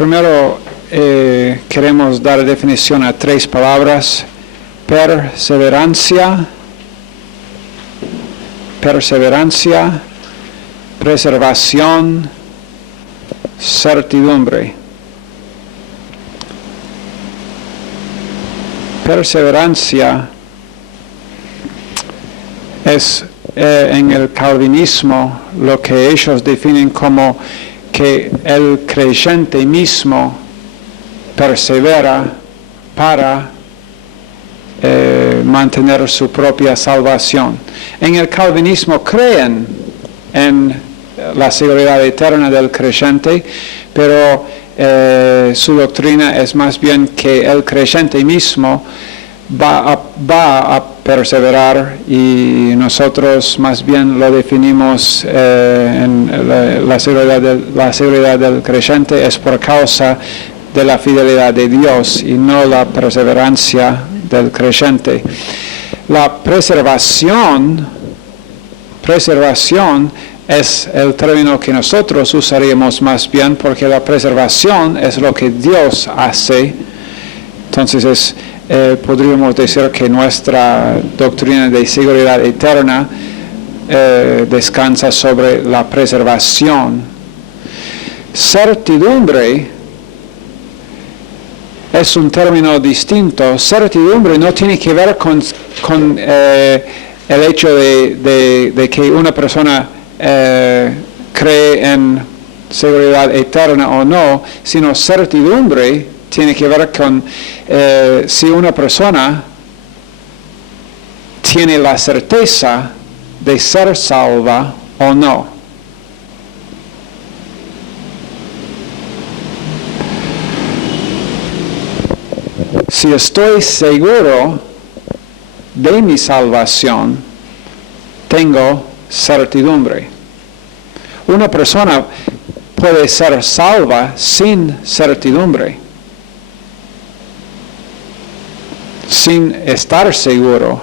Primero, queremos dar definición a 3 palabras: perseverancia, preservación, certidumbre. Perseverancia es en el calvinismo lo que ellos definen como que el creyente mismo persevera para mantener su propia salvación. En el calvinismo creen en la seguridad eterna del creyente, pero su doctrina es más bien que el creyente mismo va a perseverar, y nosotros más bien lo definimos en la seguridad del creyente es por causa de la fidelidad de Dios y no la perseverancia del creyente. La preservación es el término que nosotros usaríamos más bien, porque la preservación es lo que Dios hace. Entonces podríamos decir que nuestra doctrina de seguridad eterna descansa sobre la preservación. Certidumbre es un término distinto. Certidumbre no tiene que ver con el hecho de que una persona cree en seguridad eterna o no, sino certidumbre tiene que ver con si una persona tiene la certeza de ser salva o no. Si estoy seguro de mi salvación, tengo certidumbre. Una persona puede ser salva sin certidumbre, sin estar seguro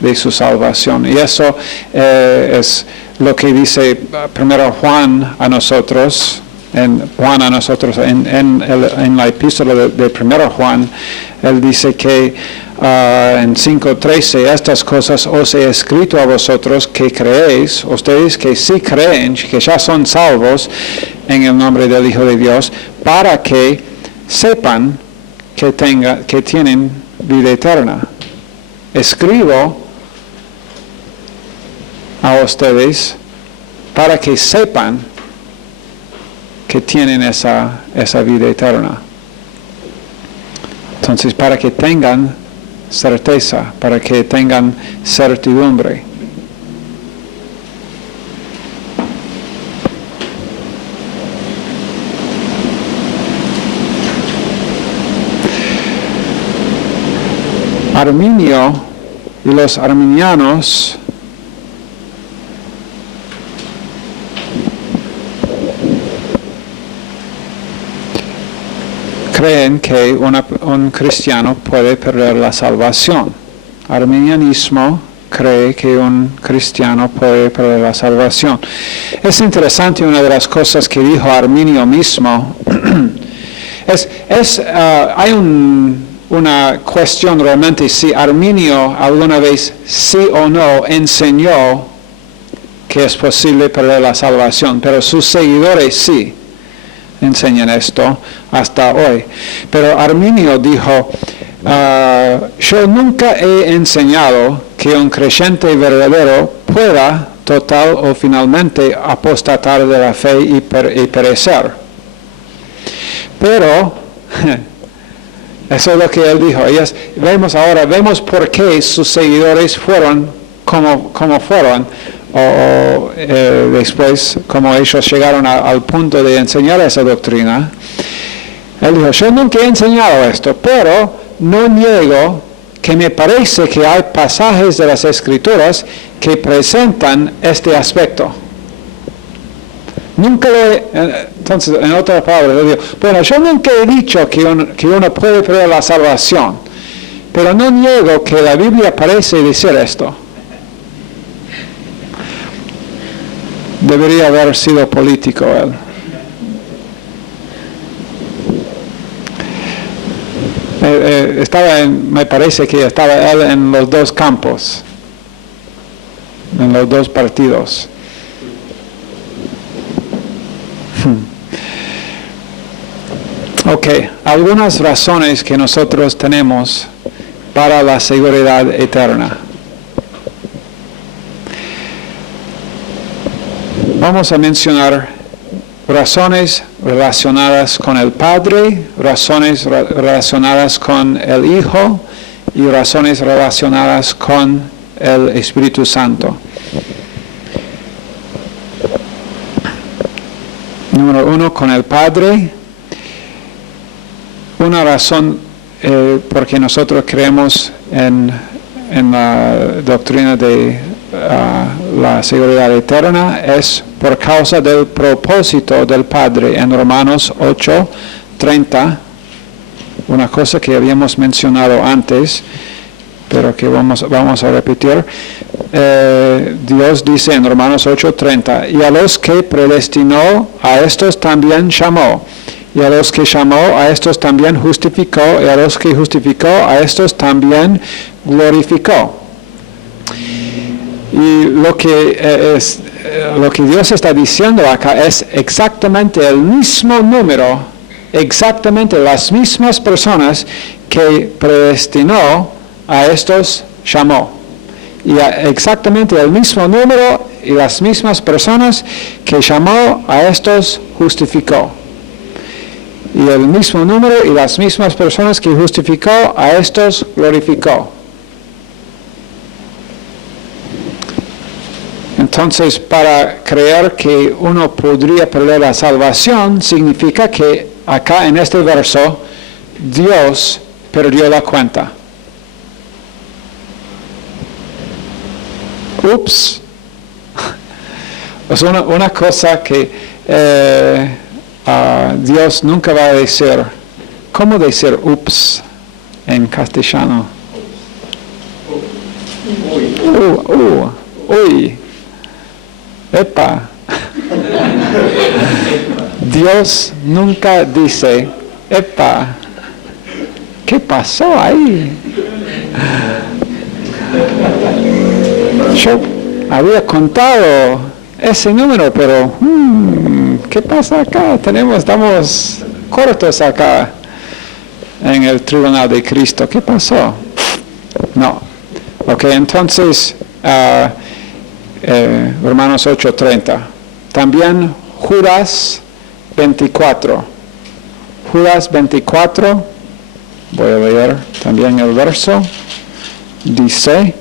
de su salvación. Y eso es lo que dice primero Juan a nosotros. En la epístola de primero Juan, él dice que en 5:13, estas cosas os he escrito a vosotros que creéis, ustedes que sí creen, que ya son salvos en el nombre del Hijo de Dios, para que sepan que tienen vida eterna. Escribo a ustedes para que sepan que tienen esa vida eterna. Entonces, para que tengan certeza, para que tengan certidumbre. Arminio y los arminianos creen que un cristiano puede perder la salvación. Arminianismo cree que un cristiano puede perder la salvación. Es interesante, una de las cosas que dijo Arminio mismo, hay una cuestión realmente si Arminio alguna vez sí o no enseñó que es posible perder la salvación, pero sus seguidores sí enseñan esto hasta hoy. Pero Arminio dijo, yo nunca he enseñado que un creyente verdadero pueda total o finalmente apostatar de la fe y perecer. Pero eso es lo que él dijo. Vemos por qué sus seguidores fueron como fueron, o después como ellos llegaron al punto de enseñar esa doctrina. Él dijo, yo nunca he enseñado esto, pero no niego que me parece que hay pasajes de las Escrituras que presentan este aspecto. Entonces, en otras palabras, le digo, bueno, yo nunca he dicho que uno puede perder la salvación, pero no niego que la Biblia parece decir esto. Debería haber sido político él. me parece que estaba él en los dos campos, en los dos partidos. Ok, algunas razones que nosotros tenemos para la seguridad eterna. Vamos a mencionar razones relacionadas con el Padre, razones relacionadas con el Hijo y razones relacionadas con el Espíritu Santo. Número 1, con el Padre. Una razón porque nosotros creemos en la doctrina de la seguridad eterna es por causa del propósito del Padre en Romanos 8:30, una cosa que habíamos mencionado antes, pero que vamos a repetir. Dios dice en Romanos 8:30, y a los que predestinó, a estos también llamó. Y a los que llamó, a estos también justificó, y a los que justificó, a estos también glorificó. Y lo que Dios está diciendo acá es exactamente el mismo número, exactamente las mismas personas que predestinó, a estos llamó. Y exactamente el mismo número y las mismas personas que llamó, a estos justificó. Y el mismo número y las mismas personas que justificó, a estos glorificó. Entonces, para creer que uno podría perder la salvación, significa que acá en este verso, Dios perdió la cuenta. Ups. Es una cosa que Dios nunca va a decir. ¿Cómo decir ups en castellano? Uy. Epa. Dios nunca dice, epa, ¿qué pasó ahí? Yo había contado ese número, pero ¿qué pasa acá? Estamos cortos acá en el tribunal de Cristo. ¿Qué pasó? No. Ok, entonces, Romanos 8:30. También Judas 24. Judas 24, voy a leer también el verso, dice,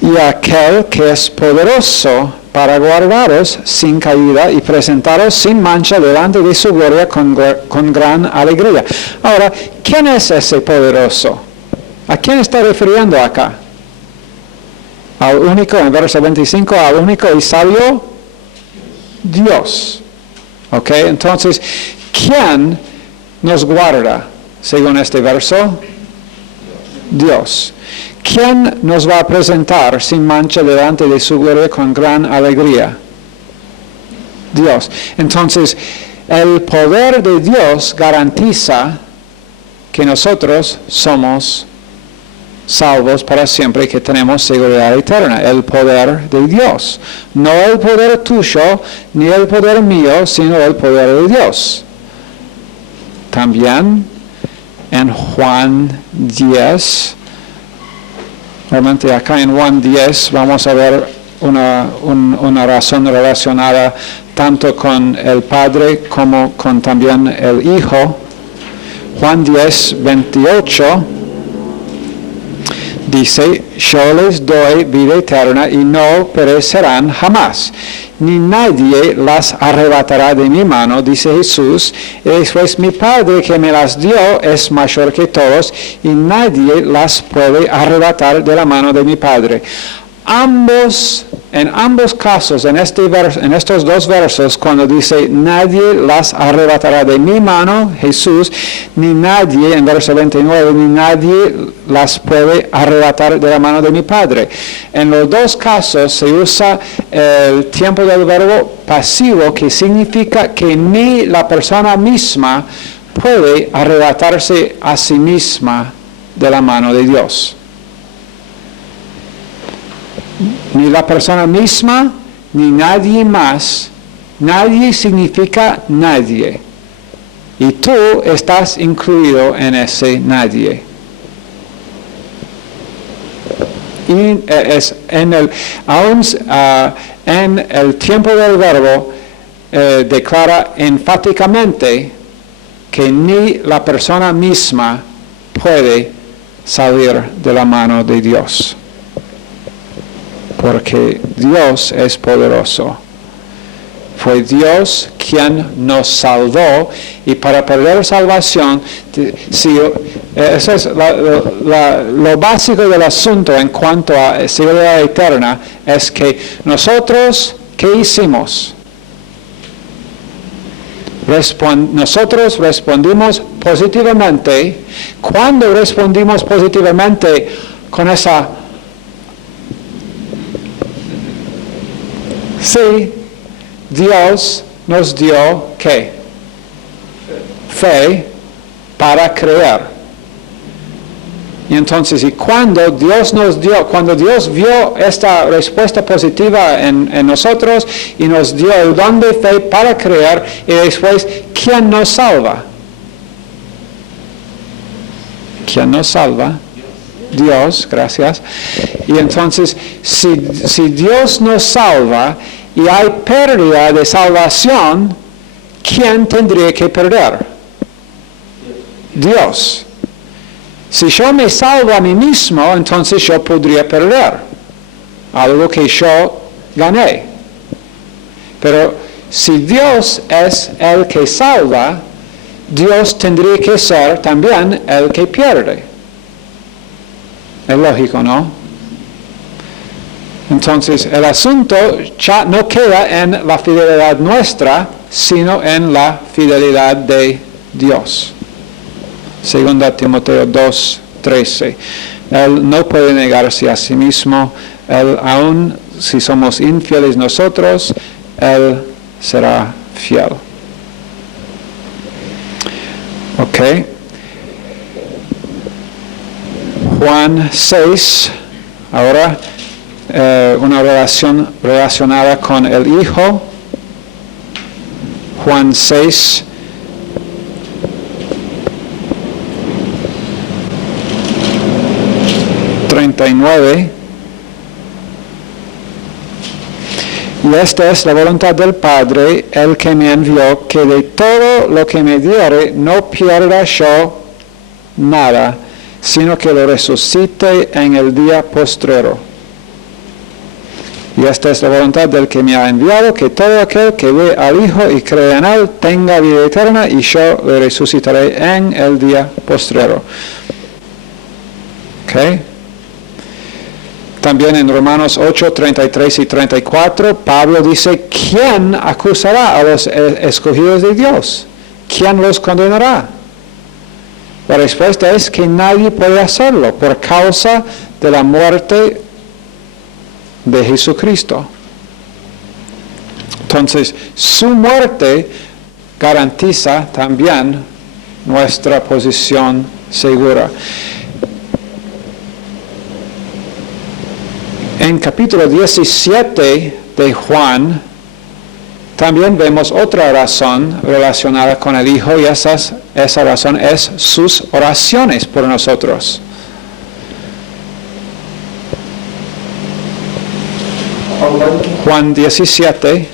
y aquel que es poderoso para guardaros sin caída y presentaros sin mancha delante de su gloria con gran alegría. Ahora, ¿quién es ese poderoso? ¿A quién está refiriendo acá? Al único, en verso 25, al único y sabio Dios. Ok, entonces, ¿quién nos guarda según este verso? Dios. ¿Quién nos va a presentar sin mancha delante de su gloria con gran alegría? Dios. Entonces, el poder de Dios garantiza que nosotros somos salvos para siempre y que tenemos seguridad eterna. El poder de Dios. No el poder tuyo, ni el poder mío, sino el poder de Dios. También en Juan 10, realmente acá en Juan 10 vamos a ver una razón relacionada tanto con el Padre como con también el Hijo. Juan 10, 28 dice, yo les doy vida eterna y no perecerán jamás, ni nadie las arrebatará de mi mano, dice Jesús, y después mi Padre que me las dio es mayor que todos, y nadie las puede arrebatar de la mano de mi Padre. En ambos casos, en estos dos versos, cuando dice, nadie las arrebatará de mi mano, Jesús, ni nadie, en verso 29, ni nadie las puede arrebatar de la mano de mi Padre. En los dos casos se usa el tiempo del verbo pasivo, que significa que ni la persona misma puede arrebatarse a sí misma de la mano de Dios. Ni la persona misma, ni nadie más. Nadie significa nadie. Y tú estás incluido en ese nadie. Y en el tiempo del verbo declara enfáticamente que ni la persona misma puede salir de la mano de Dios. Porque Dios es poderoso. Fue Dios quien nos salvó, y para perder salvación, eso es lo básico del asunto en cuanto a seguridad eterna, es que nosotros, ¿qué hicimos? Nosotros respondimos positivamente. Cuando respondimos positivamente con esa... Sí, Dios nos dio, ¿qué? Fe para creer. Y entonces, cuando Dios vio esta respuesta positiva en nosotros y nos dio el don de fe para creer, y después, ¿quién nos salva? ¿Quién nos salva? Dios, gracias. Y entonces, si Dios nos salva y hay pérdida de salvación, ¿quién tendría que perder? Dios. Si yo me salvo a mí mismo, entonces yo podría perder algo que yo gané. Pero si Dios es el que salva, Dios tendría que ser también el que pierde. Es lógico, ¿no? Entonces, el asunto ya no queda en la fidelidad nuestra, sino en la fidelidad de Dios. 2 Timoteo 2:13. Él no puede negarse a sí mismo. Él, aun si somos infieles nosotros, Él será fiel. Ok. Juan 6, ahora una relación relacionada con el Hijo. Juan 6, y esta es la voluntad del Padre, el que me envió, que de todo lo que me diere no pierda yo nada, sino que lo resucite en el día postrero. Y esta es la voluntad del que me ha enviado, que todo aquel que ve al Hijo y cree en Él tenga vida eterna, y yo le resucitaré en el día postrero. ¿Ok? También en Romanos 8, 33 y 34, Pablo dice, ¿quién acusará a los escogidos de Dios? ¿Quién los condenará? La respuesta es que nadie puede hacerlo por causa de la muerte de Jesucristo. Entonces, su muerte garantiza también nuestra posición segura. En capítulo 17 de Juan, también vemos otra razón relacionada con el Hijo, y esa razón es sus oraciones por nosotros. Juan 17.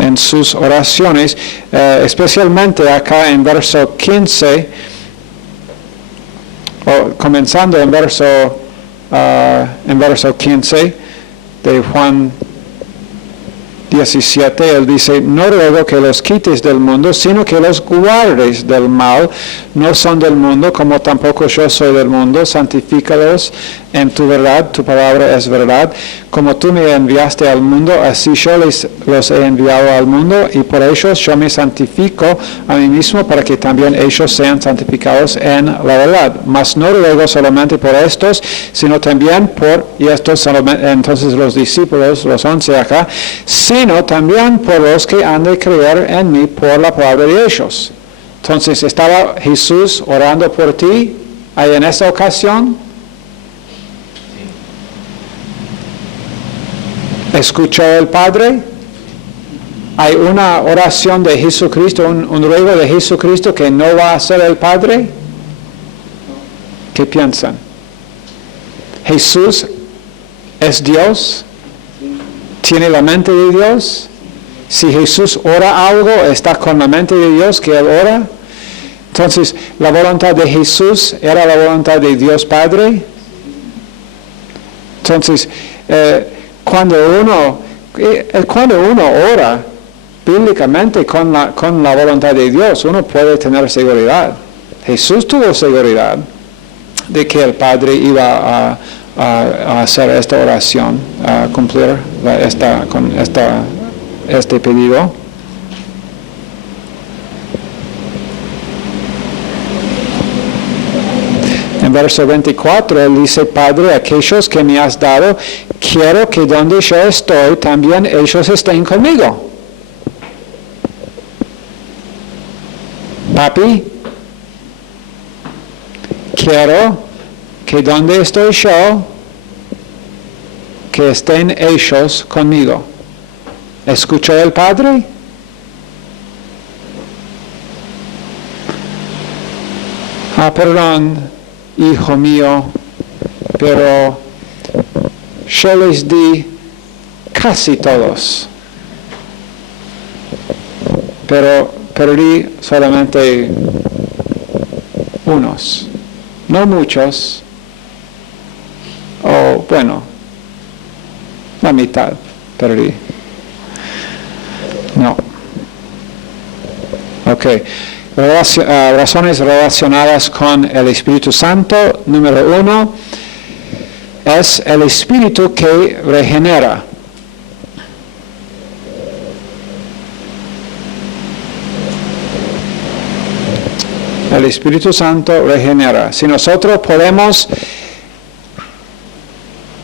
En sus oraciones, especialmente acá en verso 15, o comenzando en verso 15 de Juan 17, él dice, no ruego que los quites del mundo, sino que los guardes del mal. No son del mundo, como tampoco yo soy del mundo. Santifícalos en tu verdad, tu palabra es verdad. Como tú me enviaste al mundo, así yo los he enviado al mundo, y por ellos yo me santifico a mí mismo, para que también ellos sean santificados en la verdad. Mas no ruego solamente por estos, sino también por, y estos solamente, entonces los discípulos, los 11 acá, sino también por los que han de creer en mí por la palabra de ellos. Entonces, ¿estaba Jesús orando por ti ahí en esta ocasión? ¿Escuchó el Padre? ¿Hay una oración de Jesucristo, un ruego de Jesucristo que no va a hacer el Padre? ¿Qué piensan? ¿Jesús es Dios? ¿Tiene la mente de Dios? Si Jesús ora algo, ¿está con la mente de Dios que Él ora? Entonces, ¿la voluntad de Jesús era la voluntad de Dios Padre? Entonces, cuando uno ora bíblicamente con la voluntad de Dios, uno puede tener seguridad. Jesús tuvo seguridad de que el Padre iba a hacer esta oración, a cumplir este pedido. En verso 24, él dice, Padre, aquellos que me has dado, quiero que donde yo estoy, también ellos estén conmigo. Papi, quiero que donde estoy yo, que estén ellos conmigo. ¿Escuchó el Padre? Perdón, hijo mío, pero yo les di casi todos, pero perdí solamente unos, no muchos, o bueno, la mitad perdí. No. Ok. Razones relacionadas con el Espíritu Santo. Número 1, es el Espíritu que regenera. El Espíritu Santo regenera. Si nosotros podemos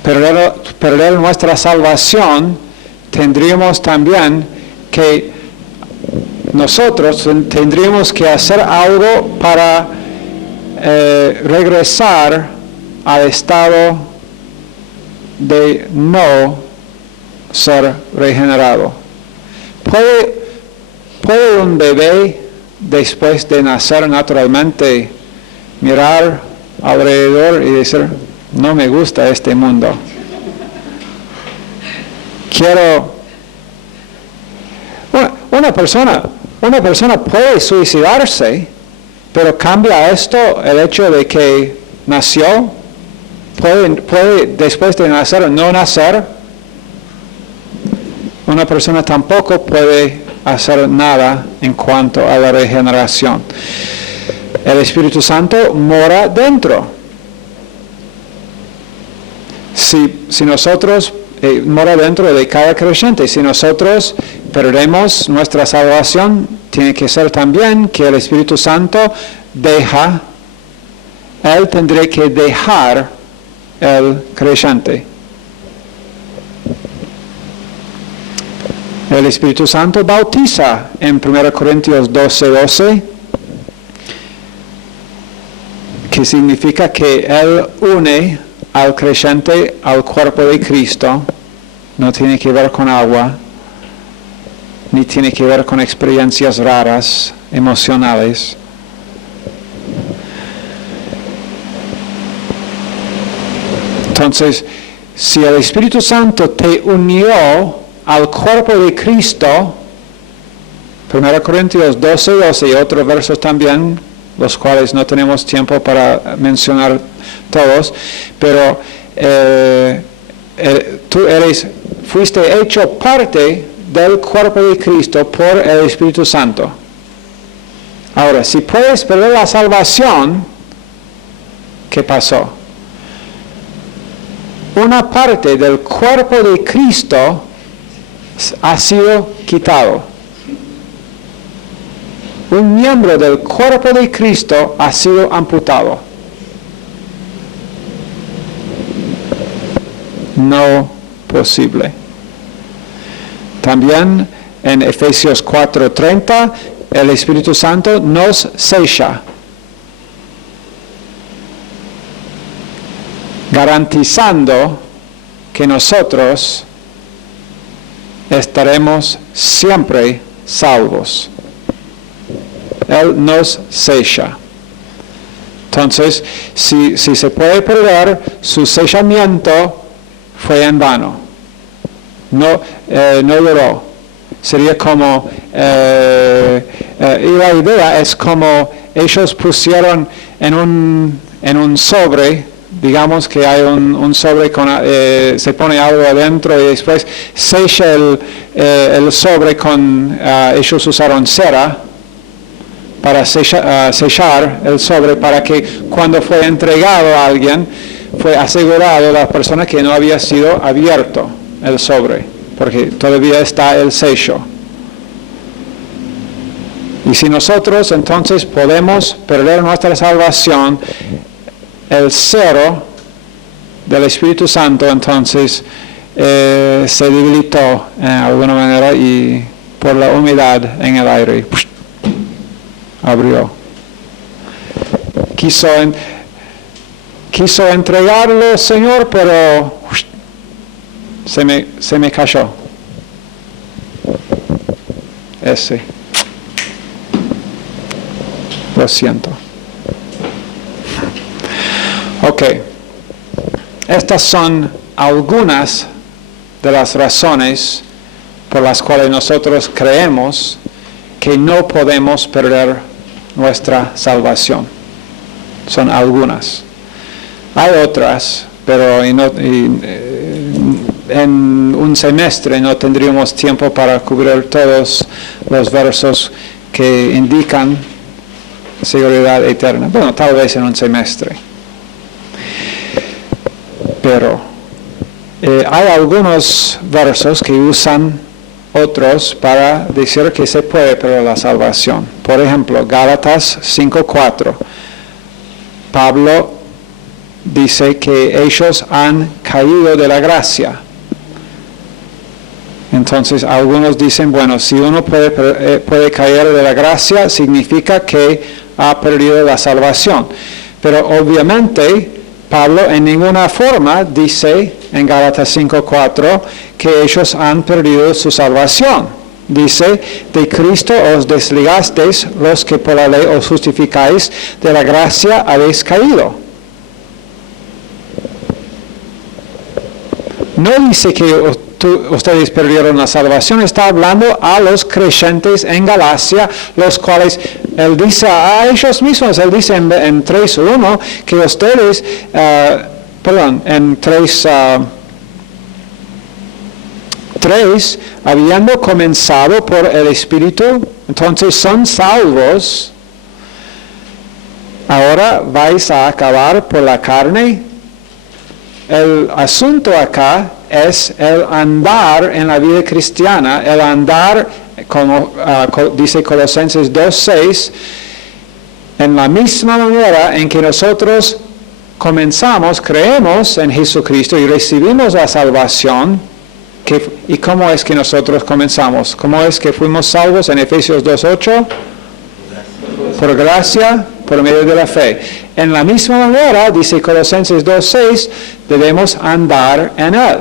perder nuestra salvación, tendríamos también que nosotros tendríamos que hacer algo para regresar al estado de no ser regenerado. ¿Puede un bebé, después de nacer naturalmente, mirar alrededor y decir, no me gusta este mundo? Una persona puede suicidarse, pero cambia esto el hecho de que nació. Puede después de nacer o no nacer. Una persona tampoco puede hacer nada en cuanto a la regeneración. El Espíritu Santo mora dentro. Si nosotros mora dentro de cada creyente. Si nosotros perdemos nuestra salvación, tiene que ser también que el Espíritu Santo Él tendrá que dejar el creyente. El Espíritu Santo bautiza en 1 Corintios 12:12, que significa que Él une al creyente al cuerpo de Cristo. No tiene que ver con agua, ni tiene que ver con experiencias raras, emocionales. Entonces, si el Espíritu Santo te unió al cuerpo de Cristo, 1 Corintios 12:12 y otros versos también, los cuales no tenemos tiempo para mencionar todos, pero tú fuiste hecho parte del cuerpo de Cristo por el Espíritu Santo. Ahora, si puedes perder la salvación, ¿qué pasó? Una parte del cuerpo de Cristo ha sido quitado. Un miembro del cuerpo de Cristo ha sido amputado. No posible. También en Efesios 4:30, el Espíritu Santo nos sella, garantizando que nosotros estaremos siempre salvos. Él nos sella. Entonces, si se puede perder, su sellamiento fue en vano. No duró. Sería como, y la idea es como ellos pusieron en un sobre, digamos que hay un sobre con, se pone algo adentro y después sella el sobre con, ellos usaron cera para sellar el sobre para que cuando fue entregado a alguien, fue asegurado a la persona que no había sido abierto el sobre, porque todavía está el sello. Y si nosotros entonces podemos perder nuestra salvación, el cero del Espíritu Santo entonces se debilitó en alguna manera y por la humedad en el aire abrió. Quiso entregarlo, Señor, pero se me cayó. Lo siento. Ok. Estas son algunas de las razones por las cuales nosotros creemos que no podemos perder nuestra salvación. Son algunas. Hay otras, pero en un semestre no tendríamos tiempo para cubrir todos los versos que indican seguridad eterna. Bueno, tal vez en un semestre. Pero hay algunos versos que usan otros para decir que se puede perder la salvación. Por ejemplo, Gálatas 5:4. Pablo dice que ellos han caído de la gracia. Entonces algunos dicen, bueno, si uno puede caer de la gracia, significa que ha perdido la salvación. Pero obviamente Pablo en ninguna forma dice en Gálatas 5:4 que ellos han perdido su salvación. Dice, de Cristo os desligasteis, los que por la ley os justificáis, de la gracia habéis caído. No dice que ustedes perdieron la salvación, está hablando a los creyentes en Galacia, los cuales él dice a ellos mismos, él dice en 3:1 que ustedes, en 3, habiendo comenzado por el Espíritu, entonces son salvos, ahora vais a acabar por la carne. El asunto acá es el andar en la vida cristiana, el andar, como dice Colosenses 2:6, en la misma manera en que nosotros comenzamos, creemos en Jesucristo y recibimos la salvación. ¿Y cómo es que nosotros comenzamos? ¿Cómo es que fuimos salvos en Efesios 2:8? Por gracia, por medio de la fe. En la misma manera, dice Colosenses 2:6, debemos andar en Él.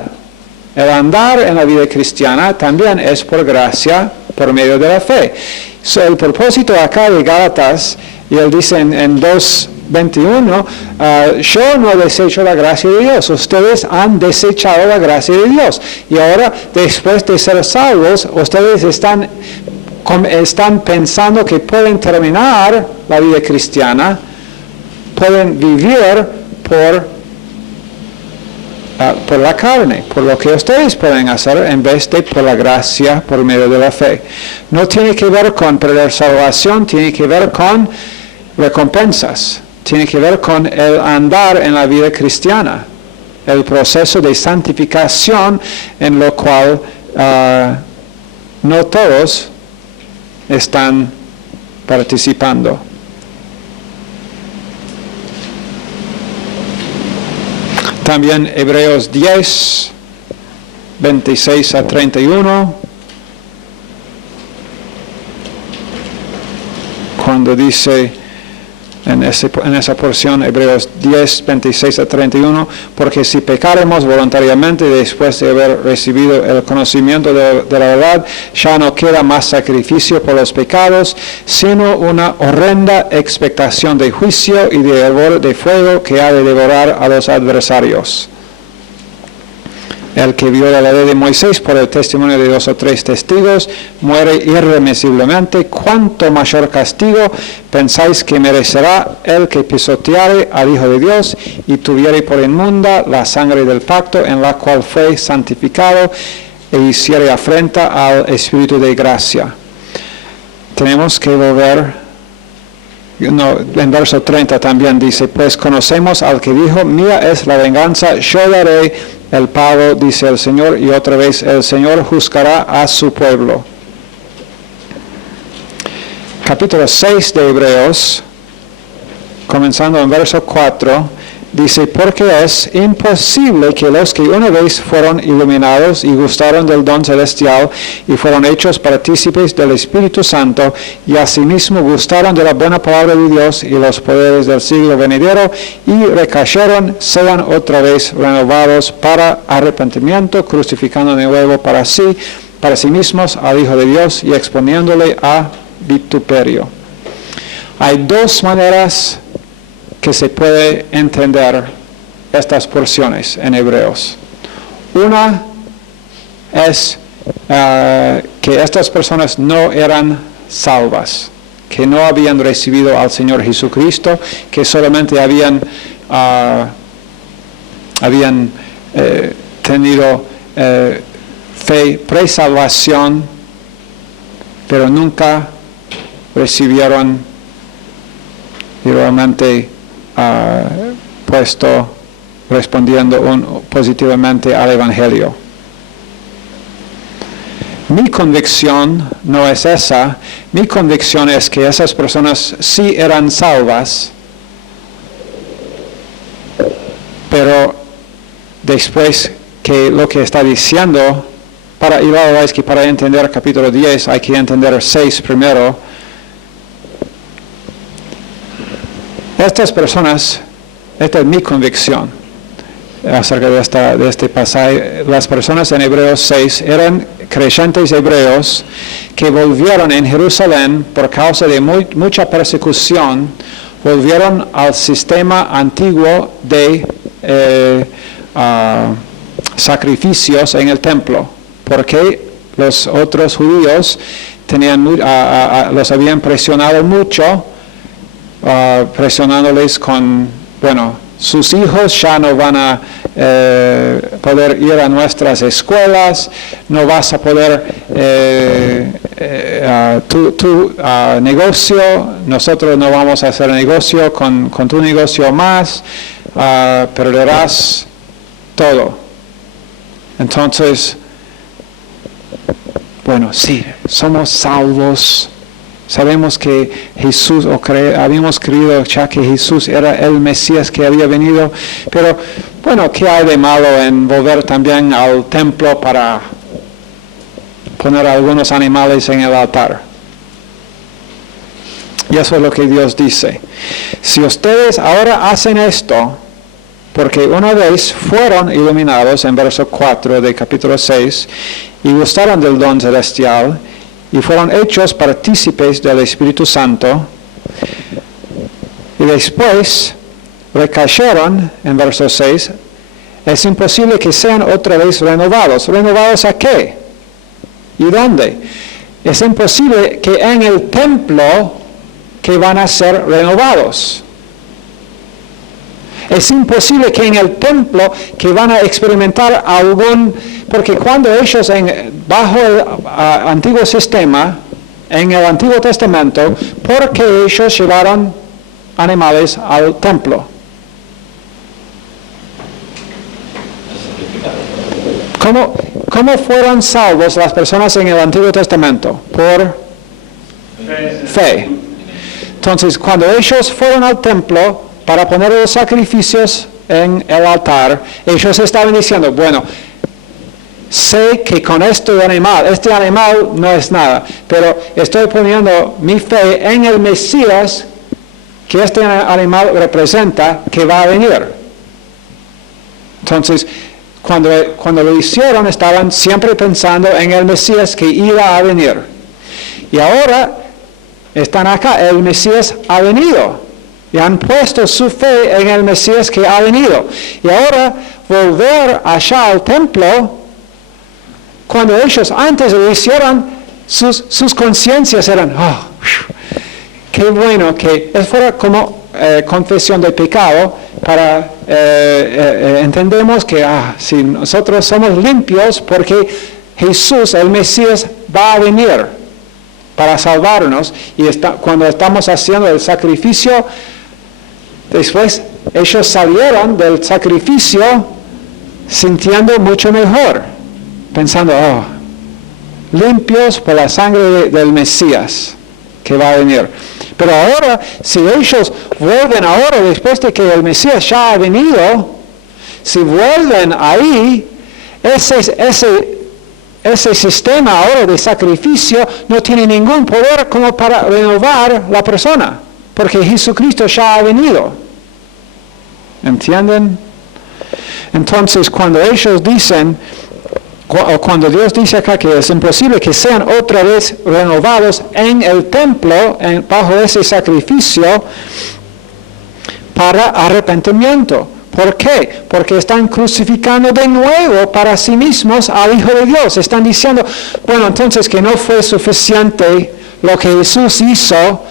El andar en la vida cristiana también es por gracia, por medio de la fe. El propósito acá de Gálatas, y él dice en 2:21, yo no desecho la gracia de Dios, ustedes han desechado la gracia de Dios. Y ahora, después de ser salvos, ustedes están pensando que pueden terminar la vida cristiana, pueden vivir por por la carne, por lo que ustedes pueden hacer en vez de por la gracia, por medio de la fe. No tiene que ver con perder salvación, tiene que ver con recompensas, tiene que ver con el andar en la vida cristiana, el proceso de santificación en lo cual no todos están participando. También Hebreos 10, 26 a 31, cuando dice en esa porción, Hebreos 10, 26 a 31, porque si pecaremos voluntariamente después de haber recibido el conocimiento de la verdad, ya no queda más sacrificio por los pecados, sino una horrenda expectación de juicio y de hervor de fuego que ha de devorar a los adversarios. El que viola la ley de Moisés por el testimonio de 2 o 3 testigos muere irremisiblemente. ¿Cuánto mayor castigo pensáis que merecerá el que pisoteare al Hijo de Dios y tuviere por inmunda la sangre del pacto en la cual fue santificado e hiciere afrenta al Espíritu de gracia? Tenemos que volver. En verso 30 también dice, pues conocemos al que dijo, mía es la venganza, yo daré el pago, dice el Señor, y otra vez el Señor juzgará a su pueblo. Capítulo 6 de Hebreos, comenzando en verso 4, dice, porque es imposible que los que una vez fueron iluminados y gustaron del don celestial y fueron hechos partícipes del Espíritu Santo y asimismo gustaron de la buena palabra de Dios y los poderes del siglo venidero y recayeron, sean otra vez renovados para arrepentimiento, crucificando de nuevo para sí mismos al Hijo de Dios y exponiéndole a vituperio. Hay dos maneras que se puede entender estas porciones en Hebreos. Una es que estas personas no eran salvas, que no habían recibido al Señor Jesucristo, que solamente habían tenido fe pre-salvación, pero nunca recibieron y realmente respondiendo positivamente al Evangelio. Mi convicción no es esa. Mi convicción es que esas personas sí eran salvas, pero después que lo que está diciendo, para entender capítulo 10 hay que entender 6 primero. Estas personas, esta es mi convicción acerca de este pasaje, las personas en Hebreos 6 eran creyentes hebreos que volvieron en Jerusalén por causa de mucha persecución, volvieron al sistema antiguo de sacrificios en el templo, porque los otros judíos los habían presionado mucho, presionándoles con, sus hijos ya no van a poder ir a nuestras escuelas, no vas a poder tu negocio, nosotros no vamos a hacer negocio con tu negocio más, perderás todo. Entonces, sí, somos salvos. Sabemos que Jesús, habíamos creído ya que Jesús era el Mesías que había venido, pero ¿qué hay de malo en volver también al templo para poner algunos animales en el altar? Y eso es lo que Dios dice. Si ustedes ahora hacen esto, porque una vez fueron iluminados, en verso 4 de capítulo 6, y gustaron del don celestial, y fueron hechos partícipes del Espíritu Santo, y después recayeron, en verso 6, es imposible que sean otra vez renovados. ¿Renovados a qué? ¿Y dónde? Es imposible que en el templo que van a ser renovados. Es imposible que en el templo que van a experimentar porque cuando ellos bajo el antiguo sistema, en el Antiguo Testamento, porque ellos llevaron animales al templo. ¿Cómo fueron salvos las personas en el Antiguo Testamento? Por fe. Entonces, cuando ellos fueron al templo para poner los sacrificios en el altar, ellos estaban diciendo, bueno, sé que con este animal no es nada, pero estoy poniendo mi fe en el Mesías que este animal representa, que va a venir. Entonces, cuando lo hicieron, estaban siempre pensando en el Mesías que iba a venir. Y ahora están acá, el Mesías ha venido. Y han puesto su fe en el Mesías que ha venido. Y ahora volver allá al templo, cuando ellos antes lo hicieron, sus conciencias eran, qué bueno que es fuera como confesión de pecado, para entendemos que si nosotros somos limpios porque Jesús, el Mesías, va a venir para salvarnos, y cuando estamos haciendo el sacrificio, después ellos salieron del sacrificio sintiendo mucho mejor, pensando, limpios por la sangre del Mesías que va a venir. Pero ahora, si ellos vuelven ahora, después de que el Mesías ya ha venido, si vuelven ahí, ese sistema ahora de sacrificio no tiene ningún poder como para renovar la persona, porque Jesucristo ya ha venido. ¿Entienden? Entonces, cuando ellos dicen, o cuando Dios dice acá que es imposible que sean otra vez renovados en el templo, bajo ese sacrificio, para arrepentimiento. ¿Por qué? Porque están crucificando de nuevo para sí mismos al Hijo de Dios. Están diciendo, bueno, entonces que no fue suficiente lo que Jesús hizo,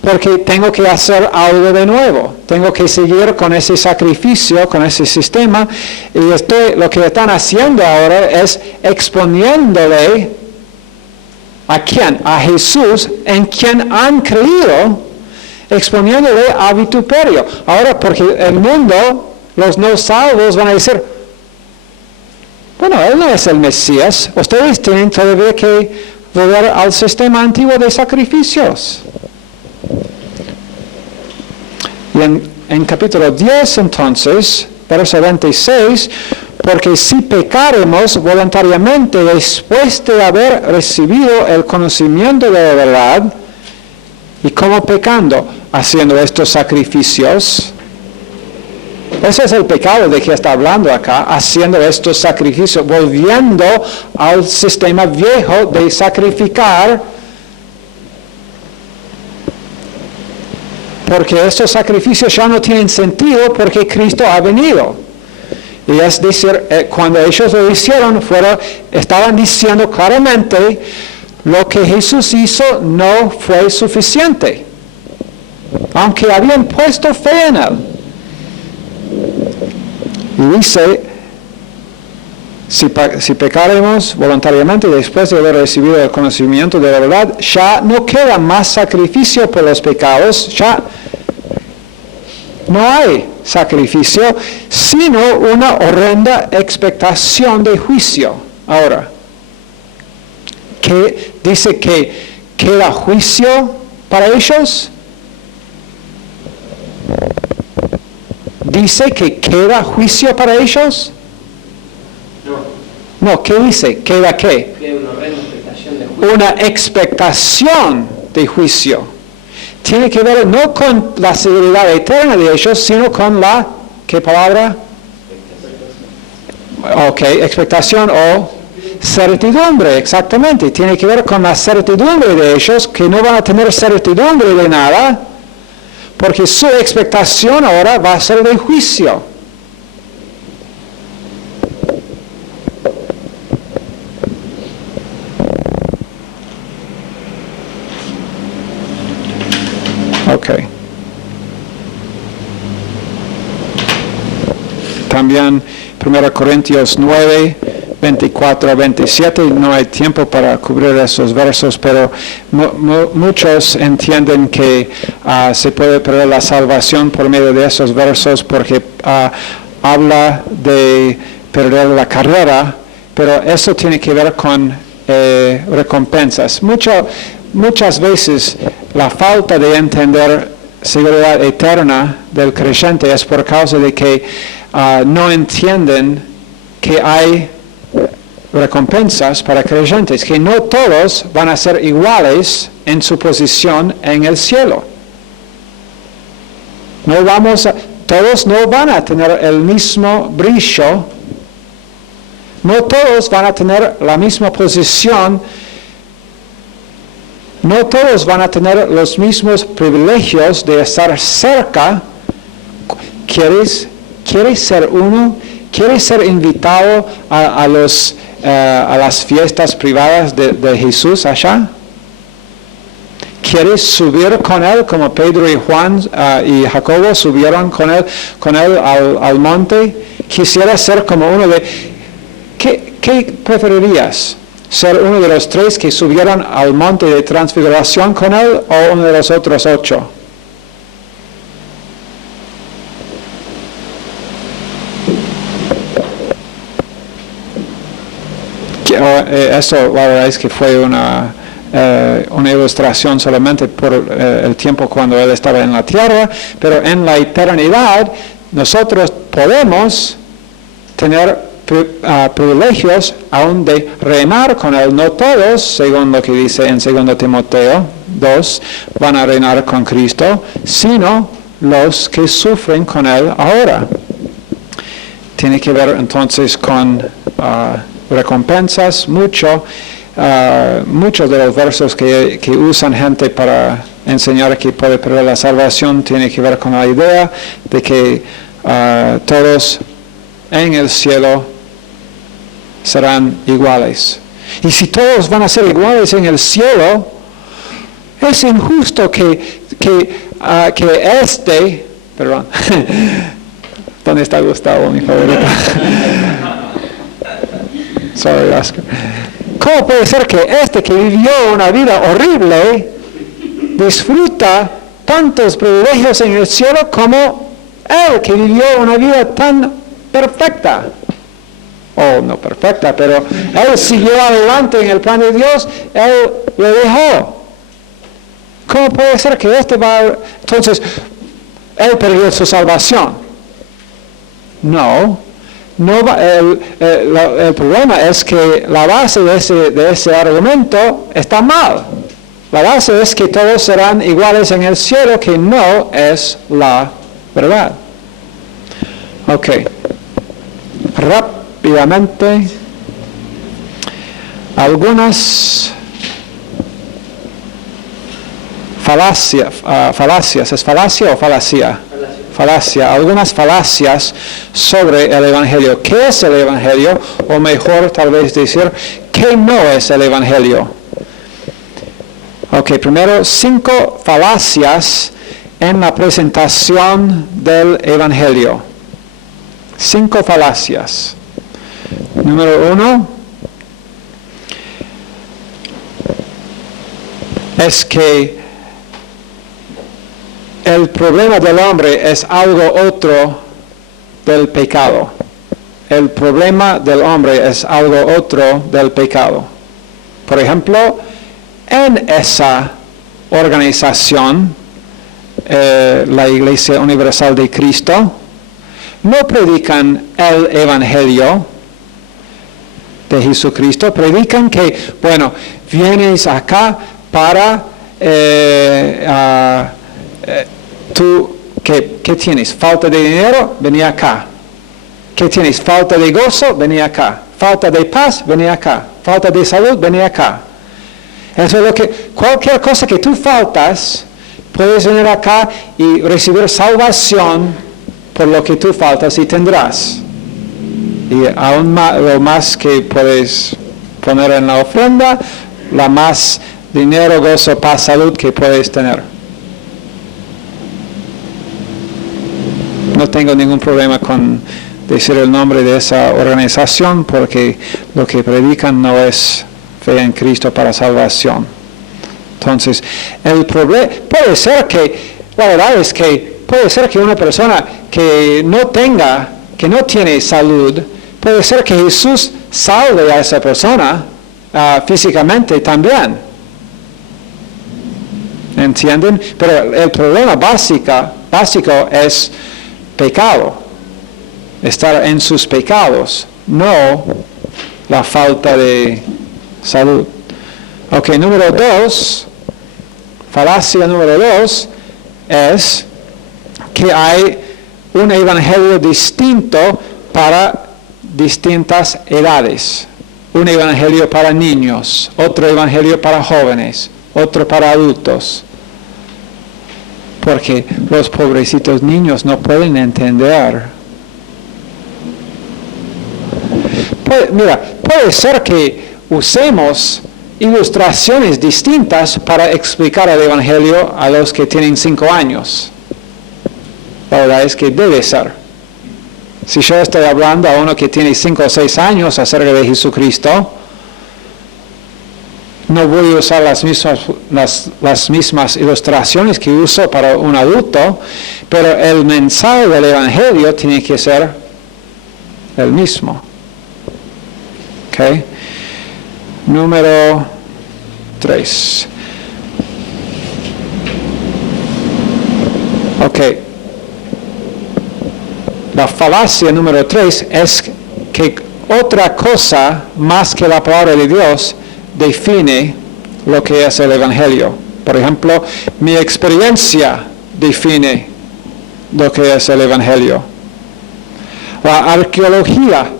porque tengo que hacer algo de nuevo. Tengo que seguir con ese sacrificio, con ese sistema. Y lo que están haciendo ahora es exponiéndole ¿a quién? A Jesús, en quien han creído, exponiéndole a vituperio. Ahora, porque el mundo, los no salvos van a decir, bueno, Él no es el Mesías. Ustedes tienen todavía que volver al sistema antiguo de sacrificios. Y en capítulo 10, entonces, verso 26, porque si pecaremos voluntariamente después de haber recibido el conocimiento de la verdad, ¿y cómo pecando? Haciendo estos sacrificios. Ese es el pecado de que está hablando acá, haciendo estos sacrificios, volviendo al sistema viejo de sacrificar, porque estos sacrificios ya no tienen sentido porque Cristo ha venido. Y es decir, cuando ellos lo hicieron, estaban diciendo claramente, lo que Jesús hizo no fue suficiente, aunque habían puesto fe en Él. Y dice, si pecaremos voluntariamente después de haber recibido el conocimiento de la verdad, ya no queda más sacrificio por los pecados, ya no hay sacrificio, sino una horrenda expectación de juicio. Ahora, ¿qué dice que queda juicio para ellos? ¿Dice que queda juicio para ellos? No, ¿qué dice? ¿Queda qué? Una expectación de juicio. Tiene que ver no con la seguridad eterna de ellos, sino con la, ¿qué palabra? Ok, expectación o certidumbre, exactamente. Tiene que ver con la certidumbre de ellos, que no van a tener certidumbre de nada, porque su expectación ahora va a ser de juicio. Ok. también 1 Corintios 9, 24 a 27, no hay tiempo para cubrir esos versos, pero muchos entienden que se puede perder la salvación por medio de esos versos porque habla de perder la carrera, pero eso tiene que ver con recompensas. Muchas veces la falta de entender seguridad eterna del creyente es por causa de que no entienden que hay recompensas para creyentes, que no todos van a ser iguales en su posición en el cielo. Todos no van a tener el mismo brillo, no todos van a tener la misma posición, no todos van a tener los mismos privilegios de estar cerca. ¿Quieres ser uno? ¿Quieres ser invitado a las fiestas privadas de Jesús allá? ¿Quieres subir con Él como Pedro y Juan y Jacobo subieron con él al monte? ¿Quisieras ser como uno de... ¿Qué preferirías? ¿Ser uno de los 3 que subieron al monte de transfiguración con Él o uno de los otros 8? Eso la verdad es que fue una ilustración solamente por el tiempo cuando Él estaba en la tierra, pero en la eternidad nosotros podemos tener privilegios aún de reinar con Él. No todos, según lo que dice en 2 Timoteo 2, van a reinar con Cristo, sino los que sufren con Él ahora. Tiene que ver entonces con recompensas. Muchos de los versos que usan gente para enseñar que puede perder la salvación tiene que ver con la idea de que todos en el cielo serán iguales. Y si todos van a ser iguales en el cielo, es injusto que perdón, ¿dónde está Gustavo, mi favorito? Sorry, Oscar. ¿Cómo puede ser que que vivió una vida horrible disfruta tantos privilegios en el cielo como él que vivió una vida tan perfecta? No perfecta, pero él siguió adelante en el plan de Dios, él lo dejó. ¿Cómo puede ser que entonces, él perdió su salvación? No va, el problema es que la base de ese argumento está mal. La base es que todos serán iguales en el cielo, que no es la verdad. Ok. Rápidamente, algunas falacias, ¿es falacia o falacia? Falacia, algunas falacias sobre el Evangelio. ¿Qué es el Evangelio? O mejor, tal vez decir, ¿qué no es el Evangelio? Ok, primero, 5 falacias en la presentación del Evangelio. 5 falacias. Número 1 es que el problema del hombre es algo otro del pecado. El problema del hombre es algo otro del pecado. Por ejemplo, en esa organización, la Iglesia Universal de Cristo, no predican el Evangelio de Jesucristo, predican que, vienes acá para, tú, ¿qué tienes? ¿Falta de dinero? Vení acá. ¿Qué tienes? ¿Falta de gozo? Vení acá. ¿Falta de paz? Vení acá. ¿Falta de salud? Vení acá. Eso es cualquier cosa que tú faltas, puedes venir acá y recibir salvación por lo que tú faltas y tendrás. Y aún más, lo más que puedes poner en la ofrenda, la más dinero, gozo, paz, salud que puedes tener. No tengo ningún problema con decir el nombre de esa organización porque lo que predican no es fe en Cristo para salvación. Entonces, el problema puede ser que, la verdad es que puede ser que una persona que no tiene salud, puede ser que Jesús salve a esa persona físicamente también. ¿Entienden? Pero el problema básico es pecado. Estar en sus pecados, no la falta de salud. Ok, número 2, falacia número 2 es que hay un evangelio distinto para distintas edades. Un evangelio para niños, otro evangelio para jóvenes, otro para adultos. Porque los pobrecitos niños no pueden entender. Puede ser que usemos ilustraciones distintas para explicar el evangelio a los que tienen 5 años. La verdad es que debe ser. Si yo estoy hablando a uno que tiene 5 o 6 años acerca de Jesucristo, no voy a usar las mismas ilustraciones que uso para un adulto, pero el mensaje del evangelio tiene que ser el mismo. Okay. Número 3. Ok. La falacia número 3 es que otra cosa más que la palabra de Dios define lo que es el evangelio. Por ejemplo, mi experiencia define lo que es el evangelio. La arqueología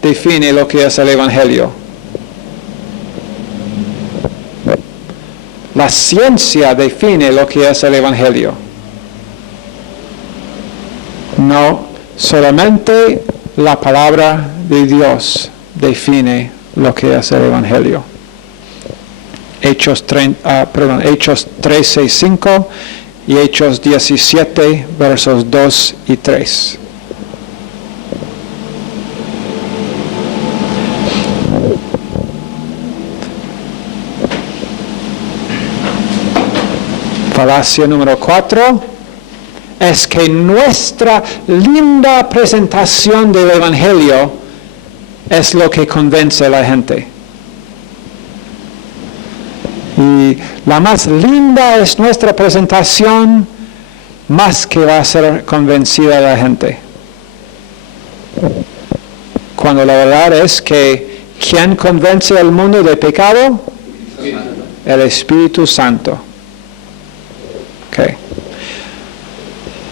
define lo que es el evangelio. La ciencia define lo que es el evangelio. No, solamente la palabra de Dios define lo que es el evangelio. Hechos 13:5 y Hechos 17, versos 2 y 3. Falacia número 4 es que nuestra linda presentación del evangelio es lo que convence a la gente. Y la más linda es nuestra presentación, más que va a ser convencida la gente. Cuando la verdad es que ¿quién convence al mundo de pecado? El Espíritu Santo. Okay.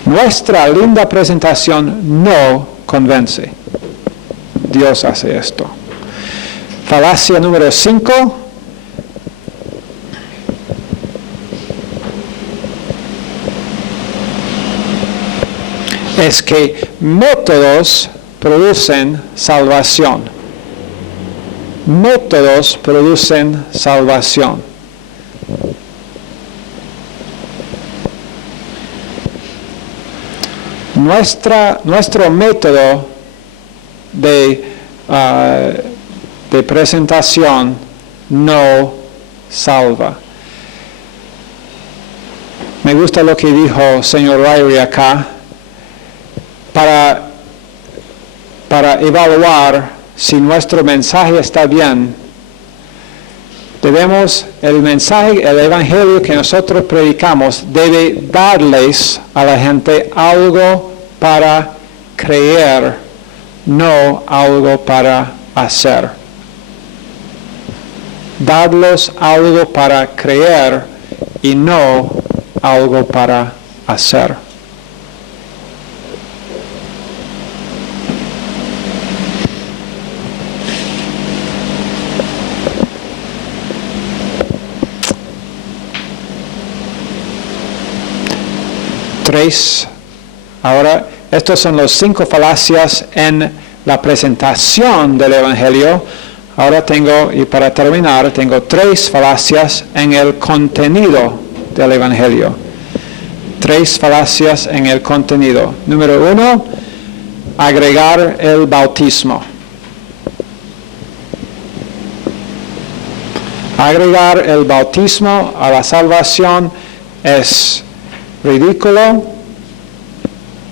Nuestra linda presentación no convence. Dios hace esto. Falacia número 5. Es que métodos producen salvación. Métodos producen salvación. Nuestro método de presentación no salva. Me gusta lo que dijo señor Riley acá. Para evaluar si nuestro mensaje está bien, el evangelio que nosotros predicamos debe darles a la gente algo para creer, no algo para hacer. Darles algo para creer y no algo para hacer. Ahora, estos son los 5 falacias en la presentación del evangelio. Ahora y para terminar, tengo 3 falacias en el contenido del evangelio. 3 falacias en el contenido. Número 1, agregar el bautismo. Agregar el bautismo a la salvación es ridículo.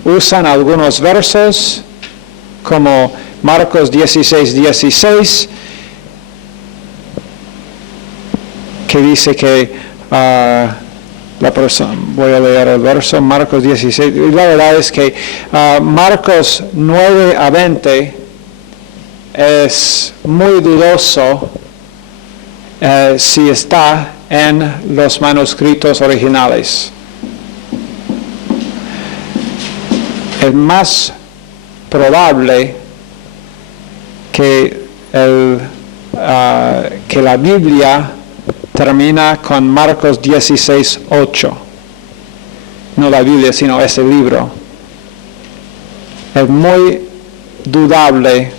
Usan algunos versos como Marcos 16:16, que dice que la persona, voy a leer el verso, Marcos 16, y la verdad es que Marcos 9-20 es muy dudoso si está en los manuscritos originales. Es más probable que la Biblia termina con Marcos 16:8. No la Biblia, sino ese libro. Es muy dudable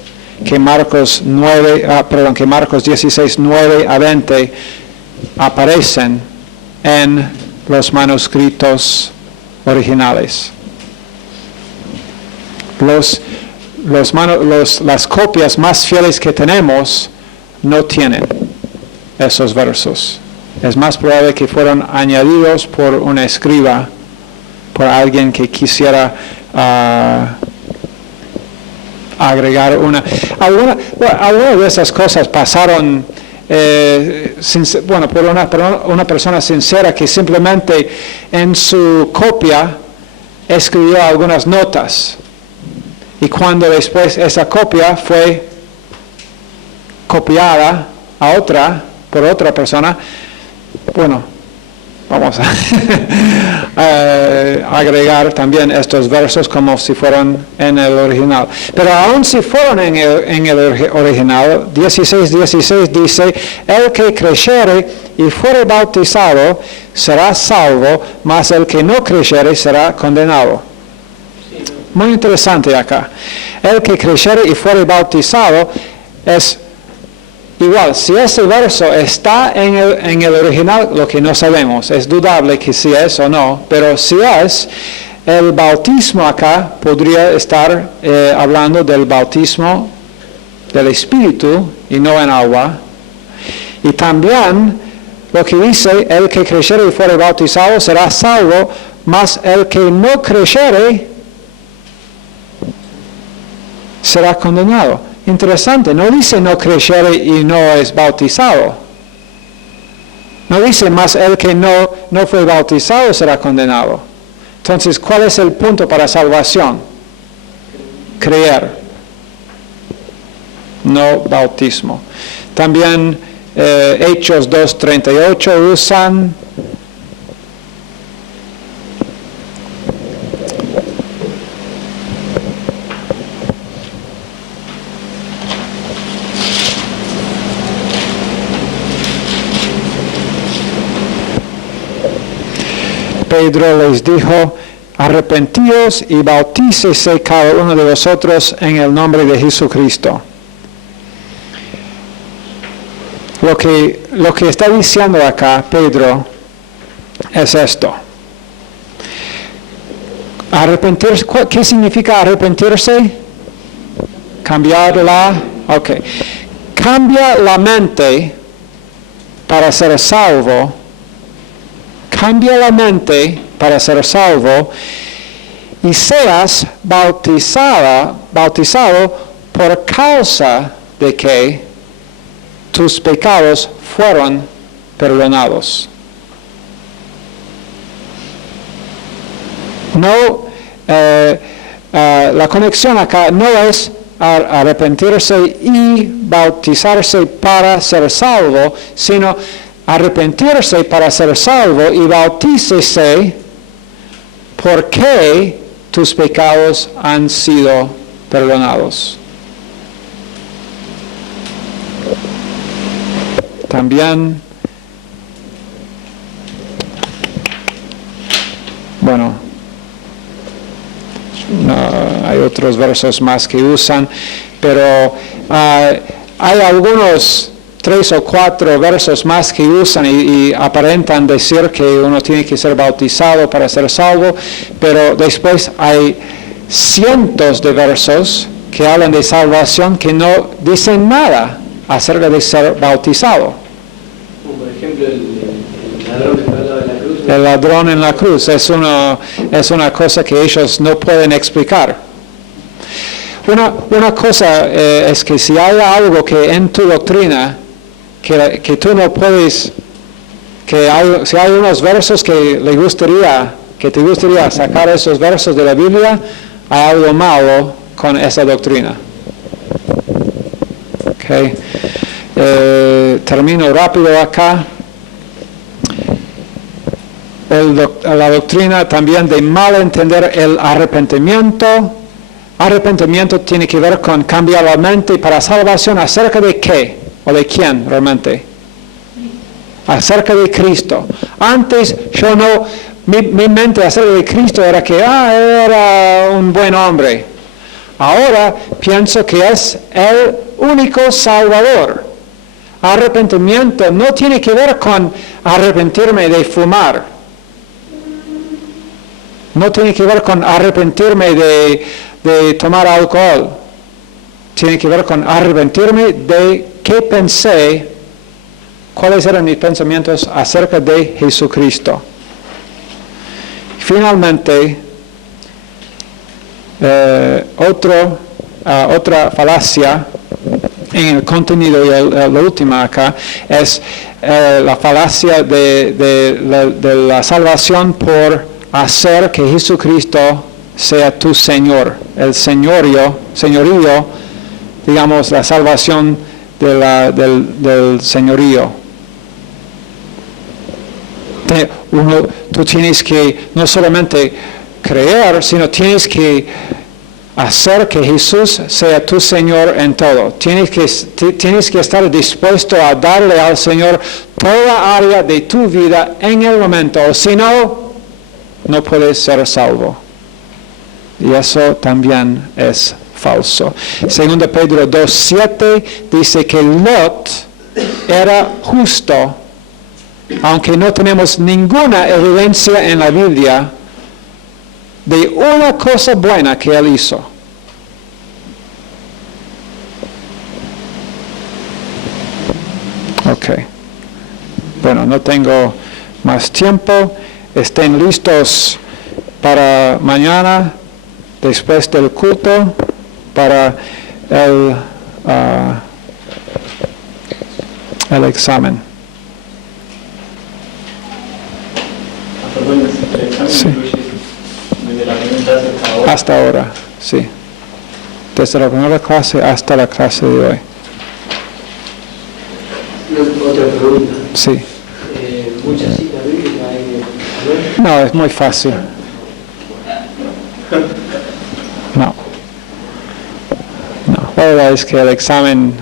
que Marcos 16:9-20 aparecen en los manuscritos originales. Las copias más fieles que tenemos no tienen esos versos. Es más probable que fueron añadidos por un escriba, por alguien que quisiera agregar alguna de esas cosas pasaron por una persona sincera que simplemente en su copia escribió algunas notas. Y cuando después esa copia fue copiada por otra persona, vamos a agregar también estos versos como si fueran en el original. Pero aun si fueron en el original, 16:16 dice, el que creyere y fuere bautizado será salvo, mas el que no creyere será condenado. Muy interesante acá. El que creyere y fuere bautizado es igual. Si ese verso está en el original, lo que no sabemos, es dudable que si es o no, pero si es, el bautismo acá podría estar hablando del bautismo del Espíritu y no en agua. Y también lo que dice, el que creyere y fuere bautizado será salvo, mas el que no creyere será condenado. Interesante, no dice no creyere y no es bautizado. No dice más el que no fue bautizado será condenado. Entonces, ¿cuál es el punto para salvación? Creer, no bautismo. También Hechos 2:38 usan Pedro les dijo, arrepentíos y bautícese cada uno de vosotros en el nombre de Jesucristo. Lo que está diciendo acá Pedro es esto. Arrepentirse, ¿qué significa arrepentirse? Cambia la mente para ser salvo. Cambia la mente para ser salvo y seas bautizado por causa de que tus pecados fueron perdonados. No, la conexión acá no es arrepentirse y bautizarse para ser salvo, sino arrepentirse para ser salvo y bautícese porque tus pecados han sido perdonados. También, hay otros versos más que usan, pero hay algunos 3 o 4 versos más que usan y aparentan decir que uno tiene que ser bautizado para ser salvo, pero después hay cientos de versos que hablan de salvación que no dicen nada acerca de ser bautizado. Como por ejemplo el ladrón que está al lado de la cruz. El ladrón en la cruz es una cosa que ellos no pueden explicar. Una cosa es que si hay algo que en tu doctrina que tú no puedes, si hay unos versos que te gustaría sacar esos versos de la Biblia, hay algo malo con esa doctrina. Okay. Termino rápido acá. La doctrina también de mal entender el arrepentimiento. Arrepentimiento tiene que ver con cambiar la mente para salvación. ¿Acerca de qué? ¿O de quién realmente? Acerca de Cristo. Antes mi mente acerca de Cristo era que era un buen hombre. Ahora pienso que es el único Salvador. Arrepentimiento no tiene que ver con arrepentirme de fumar. No tiene que ver con arrepentirme de tomar alcohol. Tiene que ver con arrepentirme de qué pensé, cuáles eran mis pensamientos acerca de Jesucristo. Finalmente, otra falacia en el contenido, y la última acá, es la falacia de la salvación por hacer que Jesucristo sea tu Señor. El señorío, digamos, la salvación del señorío. Tú tienes que no solamente creer, sino tienes que hacer que Jesús sea tu Señor en todo. Tienes que estar dispuesto a darle al Señor toda área de tu vida en el momento, o si no puedes ser salvo. Y eso también es falso. 2 Pedro 2:7 dice que Lot era justo, aunque no tenemos ninguna evidencia en la Biblia de una cosa buena que él hizo. Ok. Bueno, no tengo más tiempo. Estén listos para mañana, después del culto, para el examen. Sí. Desde la primera clase hasta ahora. Hasta ahora, sí. Desde la primera clase hasta la clase de hoy. Otra pregunta. Sí. Muchas citas bíblicas hay. No, es muy fácil. No. La verdad es que el examen,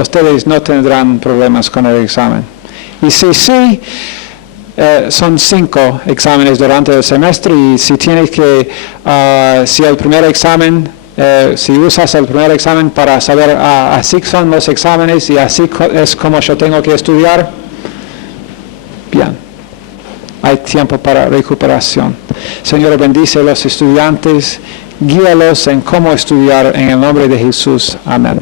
ustedes no tendrán problemas con el examen. Y si sí, son 5 exámenes durante el semestre, y si tienes si el primer examen, si usas el primer examen para saber, así son los exámenes y así es como yo tengo que estudiar, bien, hay tiempo para recuperación. Señor, bendice a los estudiantes, guíalos en cómo estudiar en el nombre de Jesús. Amén.